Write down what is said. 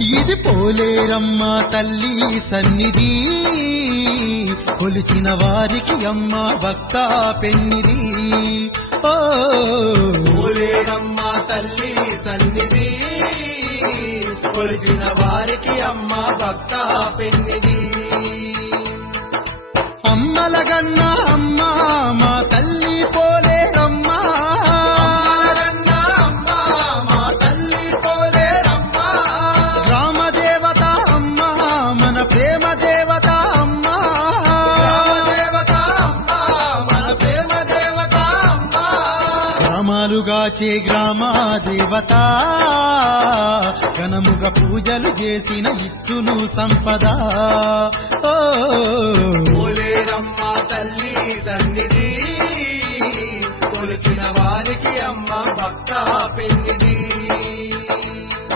ఇది పోలేరమ్మ తల్లి సన్నిధి, కొలిచిన వారికి అమ్మ భక్త పెన్నిది. ఓ పోలేరమ్మ తల్లి సన్నిధి, కొలిచిన వారికి అమ్మ భక్త పెన్నిది. అమ్మలగన్న అమ్మ మా తల్లి పోలేరమ్మ, ప్రేమ దేవత అమ్మ, ప్రేమ దేవత అమ్మ, గ్రామాలుగాచే గ్రామ దేవత, ఘనముగా పూజలు చేసిన ఇచ్చును సంపద. ఓ పోలేరమ్మ తల్లి సన్నిధి, కొలిచిన వారికి అమ్మ భక్త పెన్నిది.